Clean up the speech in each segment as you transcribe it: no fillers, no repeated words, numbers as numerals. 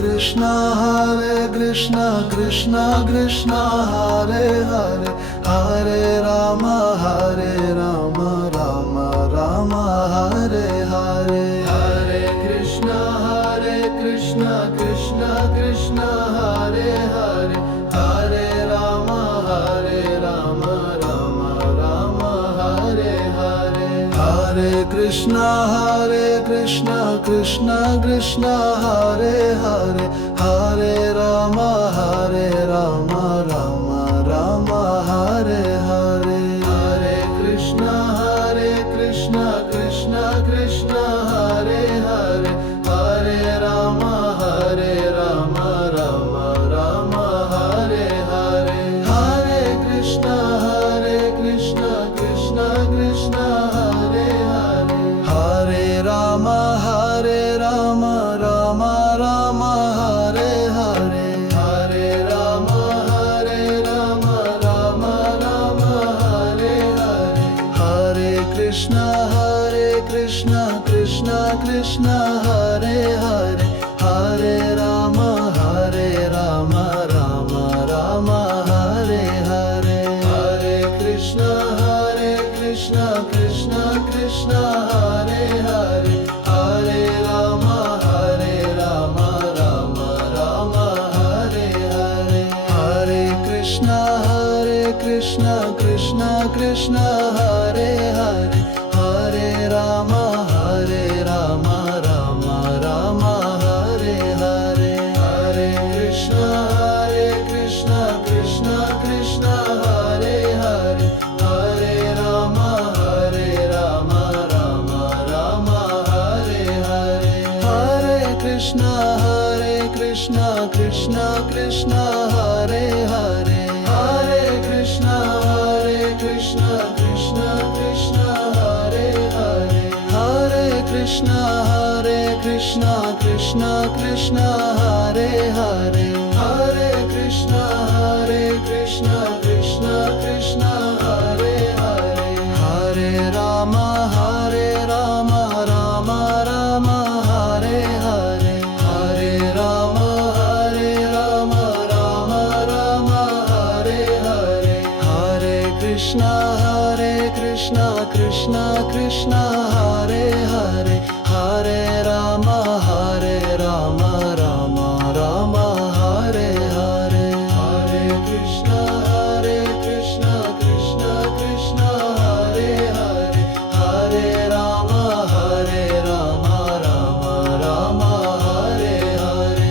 Krishna Krishna Krishna Hare Hare Hare Rama Rama Rama Hare Hare Hare Krishna Krishna Krishna Hare Hare Hare Rama Rama Rama Hare Hare Hare Krishna Krishna Krishna Hare Hare Hare Rama Rama Rama Hare Hare Hare Krishna Krishna Krishna Hare Hare Hare Rama Rama Rama Hare Hare Hare Krishna Krishna Krishna Hare Hare Hare Rama Rama Rama Hare Hare Hare Rama Rama Rama Hare Hare Hare Krishna Krishna Krishna Hare Hare Hare Rama Rama Rama Hare Hare Hare Krishna Krishna Krishna Hare Hare Hare Rama Rama Rama Hare Hare Hare Krishna Krishna Krishna Hare Hare Hare Rama Rama Rama Hare Hare Hare Krishna Krishna Krishna Hare Hare Hare Rama Rama Rama Hare Hare Hare Krishna Krishna Krishna Hare Hare Hare Krishna Krishna Krishna Hare Hare Hare Krishna Krishna Krishna Hare Hare Hare Krishna Krishna Krishna Hare Hare Hare Rama Rama Rama Hare Hare Hare Rama Rama Rama Hare Hare Hare Krishna Krishna Krishna Hare Hare Hare Rama Rama Rama Hare Hare Hare Krishna Krishna Krishna Hare Hare Hare Rama Rama Rama Hare Hare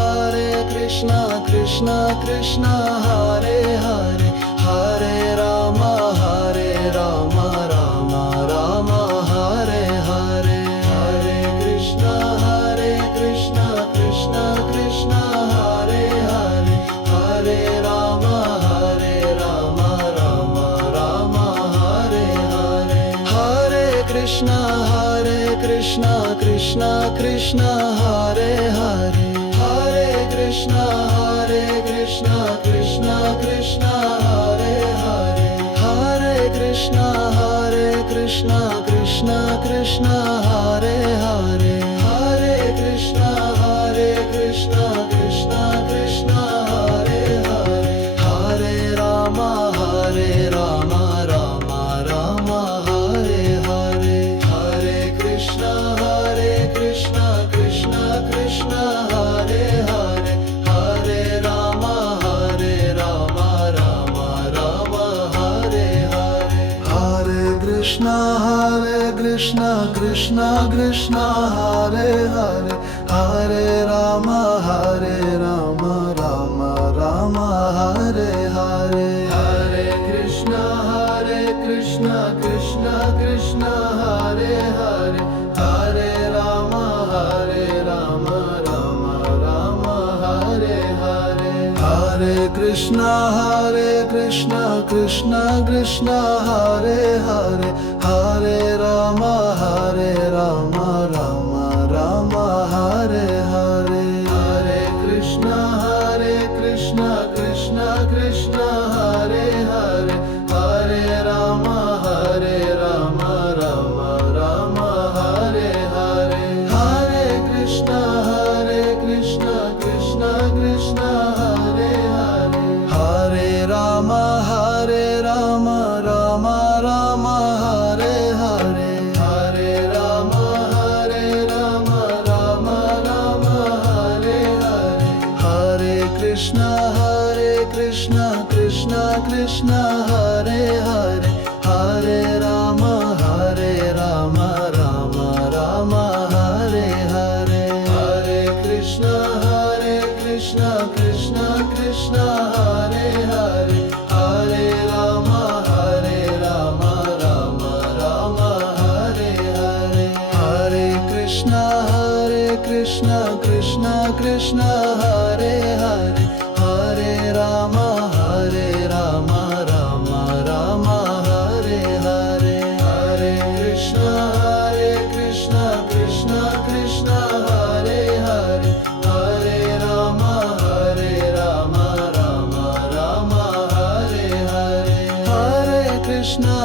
Hare Krishna Krishna Krishna Hare Hare Hare Rama Rama Rama Hare Hare Hare Krishna Krishna Krishna Hare Hare Hare Rama Rama Rama Hare Hare Hare Krishna Krishna Krishna Hare Hare Hare Krishna Krishna Krishna Hare Hare Hare Krishna Krishna Krishna Hare Hare Hare Krishna Krishna Krishna Hare Hare Hare Rama Rama Rama Hare Hare Hare Krishna Krishna Krishna Hare Hare Hare Rama Rama Rama Hare Hare Hare Krishna Krishna Krishna Hare Hare Hare Rama Rama Rama Hare Hare Hare Krishna Krishna Krishna Hare Hare Hare Rama Rama Rama Hare Hare Hare Krishna Krishna Krishna Hare Hare Hare Rama Rama Rama Hare Hare Hare Krishna Krishna Krishna Hare Hare Hare Rama Rama Rama Hare Hare Hare Krishna Krishna Krishna Krishna Hare Hare Hare Rama Rama Rama Hare Hare Hare Krishna Krishna Krishna Hare Hare Hare Rama Rama Rama Hare Hare Hare Krishna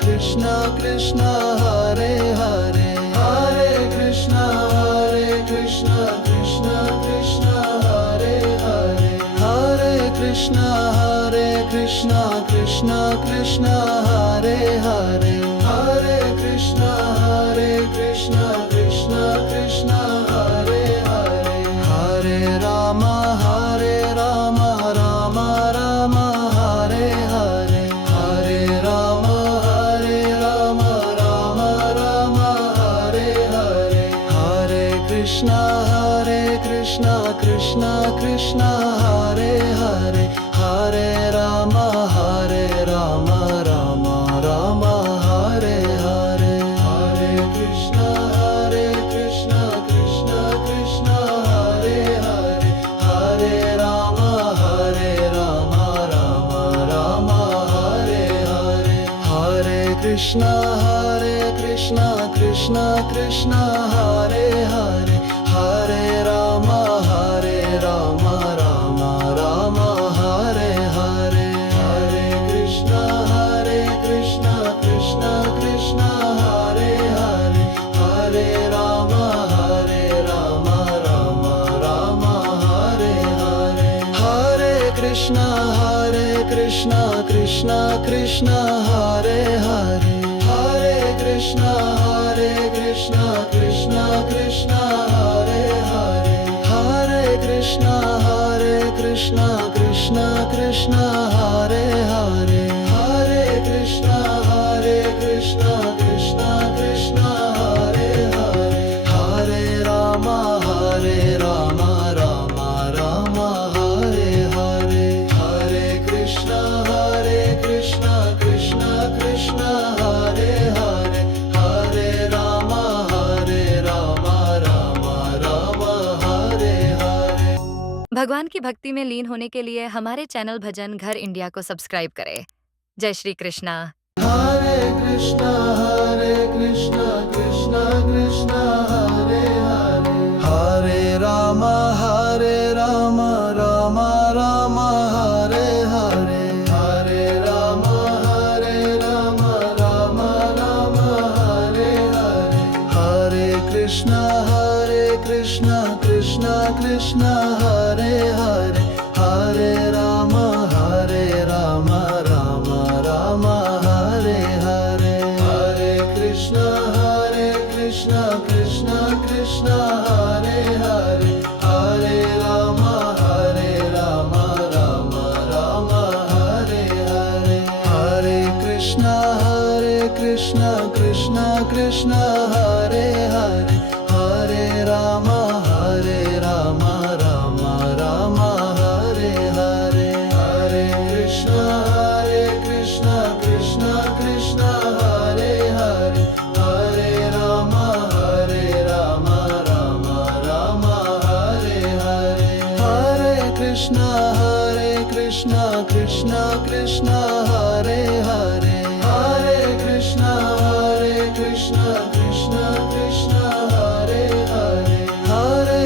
Krishna Krishna Hare Hare Hare Krishna Krishna Krishna Hare Hare Hare Krishna Krishna Krishna Hare Hare Hare Krishna Krishna Krishna Hare Hare Hare Rama Rama Rama Hare Hare Hare Rama Rama Rama Hare Hare Hare Krishna Krishna Krishna Hare Hare Hare Rama Rama Rama Hare Hare Hare Krishna Krishna Krishna Hare Hare Hare Rama Rama Rama Hare Hare Hare Krishna Krishna Krishna Hare Hare Hare Rama Rama Rama Hare Hare Hare Krishna Krishna Krishna Hare Hare Hare Rama Rama Rama Hare Hare Hare Krishna Krishna Krishna Hare Hare Hare Krishna Krishna Krishna Hare Hare Hare Krishna Krishna Krishna Hare Hare Hare Krishna Krishna Krishna Hare Hare Hare Rama Rama Rama Hare Hare Hare Krishna Krishna Krishna Hare Hare Hare Rama Rama Rama Hare Hare। भगवान की भक्ति में लीन होने के लिए हमारे channel भजन घर India को सब्सक्राइब करें। जय Shri Krishna. Hare Krishna Krishna Krishna Hare Hare Hare Rama Rama Rama Hare Hare Hare Rama Rama Rama Hare Hare Hare Krishna Krishna Krishna Hare Hare Hare Rama Rama Rama Hare Hare Hare Krishna Krishna Krishna Hare Hare Hare Rama Rama Rama Hare Hare Hare Krishna Krishna Krishna Hare Hare Hare Rama Rama Rama Hare Hare Hare Krishna Krishna Krishna Hare Hare Hare Rama Rama Rama Hare Hare Hare Krishna Krishna Krishna Hare Hare Hare Krishna Krishna Krishna Hare Hare Hare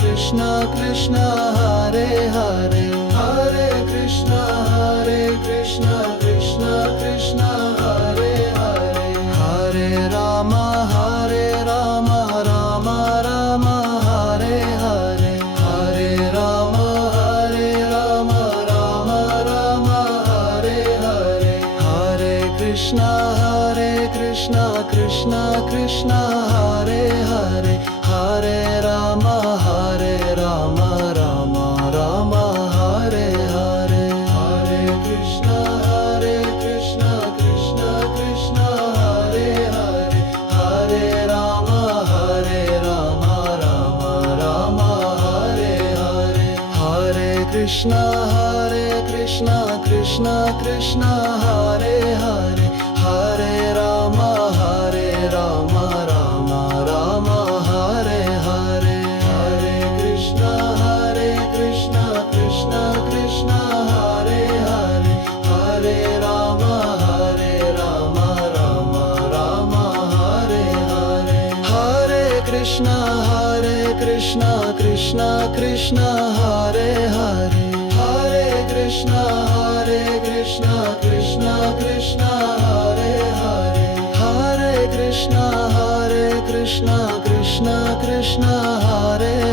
Krishna Krishna Hare Hare Hare Krishna Krishna Krishna Hare Hare Hare Rama Rama Rama Hare Hare Hare Rama Rama Rama Hare Hare Hare Krishna Krishna Hare Hare Hare Rama Rama Rama Hare Hare Hare Krishna Krishna Hare Hare Hare Rama Rama Hare Hare Hare Krishna Krishna Hare Hare Hare Rama Rama Krishna Krishna Krishna Hare Hare Hare Krishna Krishna Krishna Hare Hare Hare Krishna Krishna Krishna Hare